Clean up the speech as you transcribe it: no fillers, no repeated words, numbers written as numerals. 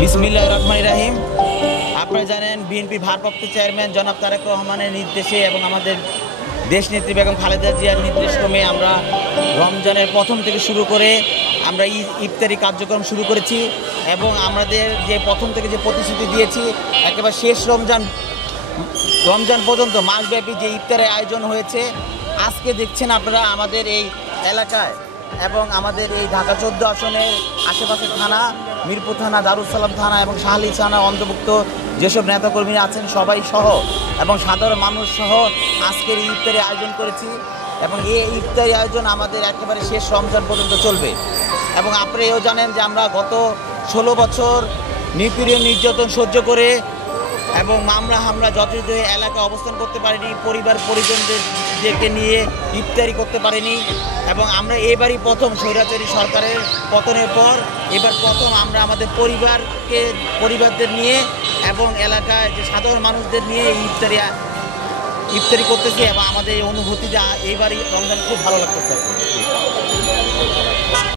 বিসমিল্লাহির রহমানির রহিম। আপনারা জানেন বিএনপির ভারপ্রাপ্ত চেয়ারম্যান জনাব তারেক রহমানের নির্দেশে এবং আমাদের দেশনেত্রী বেগম খালেদা জিয়ার নির্দেশক্রমে আমরা রমজানের প্রথম থেকে শুরু করে আমরা ইফতারি কার্যক্রম শুরু করেছি এবং আমাদের যে প্রথম থেকে যে প্রতিশ্রুতি দিয়েছি একেবারে শেষ রমজান পর্যন্ত মাসব্যাপী যে ইফতারের আয়োজন হয়েছে। আজকে দেখছেন আপনারা আমাদের এই এলাকায় এবং আমাদের এই ঢাকা 14 আসনের আশেপাশের থানা, মিরপুর থানা, দারুসালাম থানা এবং শাহলী থানার অন্তর্ভুক্ত যেসব নেতাকর্মীরা আছেন সবাই সহ এবং সাধারণ মানুষ সহ আজকের এই ইফতারি আয়োজন করেছি এবং এই ইফতারি আয়োজন আমাদের একেবারে শেষ রমজান পর্যন্ত চলবে। এবং আপনারা এও জানেন যে আমরা গত 16 বছর নিপীড়ন নির্যাতন সহ্য করে এবং মামলা হামলা যথাযথ এলাকা অবস্থান করতে পারিনি, পরিবার পরিজনদেরকে নিয়ে ইফতারি করতে পারিনি এবং আমরা এবারই প্রথম স্বৈরাচারী সরকারের পতনের পর এবার প্রথম আমরা আমাদের পরিবারদের নিয়ে এবং এলাকায় যে সাধারণ মানুষদের নিয়ে ইফতারি করতেছি এবং আমাদের এই অনুভূতিটা এইবারই রমজান খুব ভালো লাগতেছে।